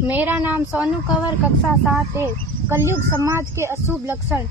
मेरा नाम सोनू कंवर, कक्षा 7 है। कलयुग समाज के अशुभ लक्षण।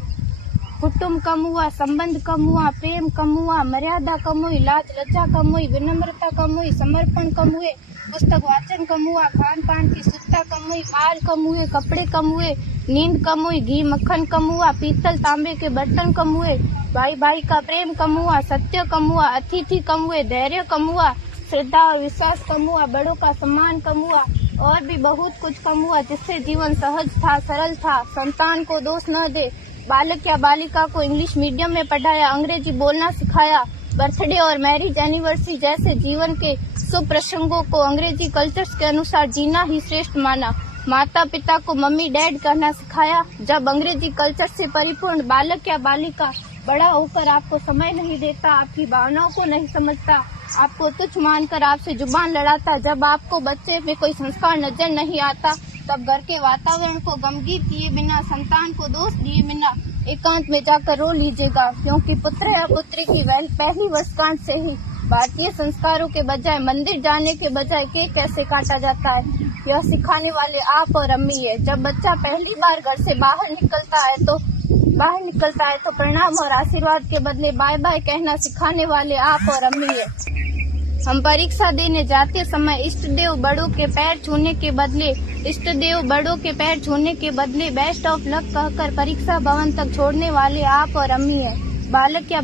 कुटुंब कम हुआ, संबंध कम हुआ, प्रेम कम हुआ, मर्यादा कम हुई, लाज लज्जा कम हुई, विनम्रता कम हुई, समर्पण कम हुए, पुस्तक वाचन कम हुआ, खान पान की शुद्धता कम हुई, बाल कम हुए, कपड़े कम हुए, नींद कम हुई, घी मक्खन कम हुआ, पीतल तांबे के बर्तन कम हुए, भाई भाई का प्रेम कम हुआ, सत्य कम हुआ, अतिथि कम हुए, धैर्य कम हुआ, श्रद्धा और विश्वास कम हुआ, बड़ों का सम्मान कम हुआ और भी बहुत कुछ कम हुआ, जिससे जीवन सहज था, सरल था। संतान को दोष न दे। बालक या बालिका को इंग्लिश मीडियम में पढ़ाया, अंग्रेजी बोलना सिखाया, बर्थडे और मैरिज एनिवर्सरी जैसे जीवन के शुभ प्रसंगों को अंग्रेजी कल्चर्स के अनुसार जीना ही श्रेष्ठ माना। माता पिता को मम्मी डैड कहना सिखाया। जब अंग्रेजी कल्चर से परिपूर्ण बालक या बालिका बड़ा होकर आपको समय नहीं देता, आपकी भावनाओं को नहीं समझता, आपको तुच्छ मानकर आपसे जुबान लड़ाता, जब आपको बच्चे में कोई संस्कार नजर नहीं आता, तब घर के वातावरण को गमगीन किए बिना, संतान को दोष दिए बिना एकांत में जाकर रो लीजिएगा, क्योंकि पुत्र या पुत्री की पहली वर्षगांठ से ही भारतीय संस्कारों के बजाय मंदिर जाने के बजाय केक कैसे काटा जाता है, यह सिखाने वाले आप और अम्मी है। जब बच्चा पहली बार घर से बाहर निकलता है तो प्रणाम और आशीर्वाद के बदले बाय बाय कहना सिखाने वाले आप और अम्मी है। हम परीक्षा देने जाते समय इष्ट देव बड़ों के पैर छूने के बदले बेस्ट ऑफ लक कहकर परीक्षा भवन तक छोड़ने वाले आप और अम्मी है। बालक या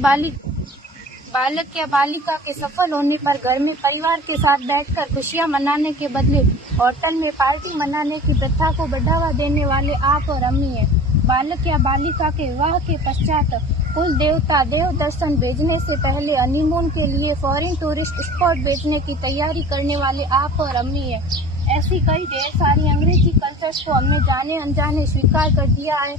बालिका के सफल होने पर घर में परिवार के साथ बैठकर खुशियां मनाने के बदले होटल में पार्टी मनाने की प्रथा को बढ़ावा देने वाले आप और अम्मी है। बालक या बालिका के विवाह के पश्चात कुल देवता देव दर्शन भेजने से पहले हनीमून के लिए फॉरेन टूरिस्ट स्पॉट भेजने की तैयारी करने वाले आप और अम्मी है। ऐसी कई ढेर सारी अंग्रेजी कल्चर्स को हमने जाने अनजाने स्वीकार कर दिया है।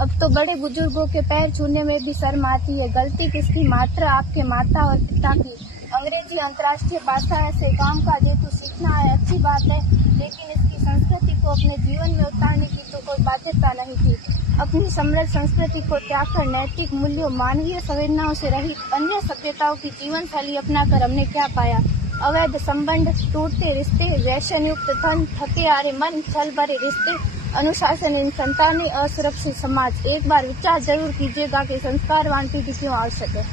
अब तो बड़े बुजुर्गों के पैर छूने में भी शर्म आती है। गलती किसकी? मात्र आपके माता और पिता की। अंग्रेजी अंतर्राष्ट्रीय भाषा है, से काम का हेतु सीखना है, अच्छी बात है, लेकिन इसकी संस्कृति को अपने जीवन में उतारने की तो कोई बाध्यता नहीं थी। अपनी समृद्ध संस्कृति को त्याग कर नैतिक मूल्यों, मानवीय संवेदनाओं से रहित अन्य सभ्यताओं की जीवन शैली अपनाकर हमने क्या पाया? अवैध संबंध, टूटते रिश्ते, व्यसन युक्त धन, थके हारे मन, छल भरे रिश्ते, अनुशासनहीन संतानें, असुरक्षित समाज। एक बार विचार जरूर कीजिएगा कि संस्कारवान पीढ़ी क्यों आवश्यक है।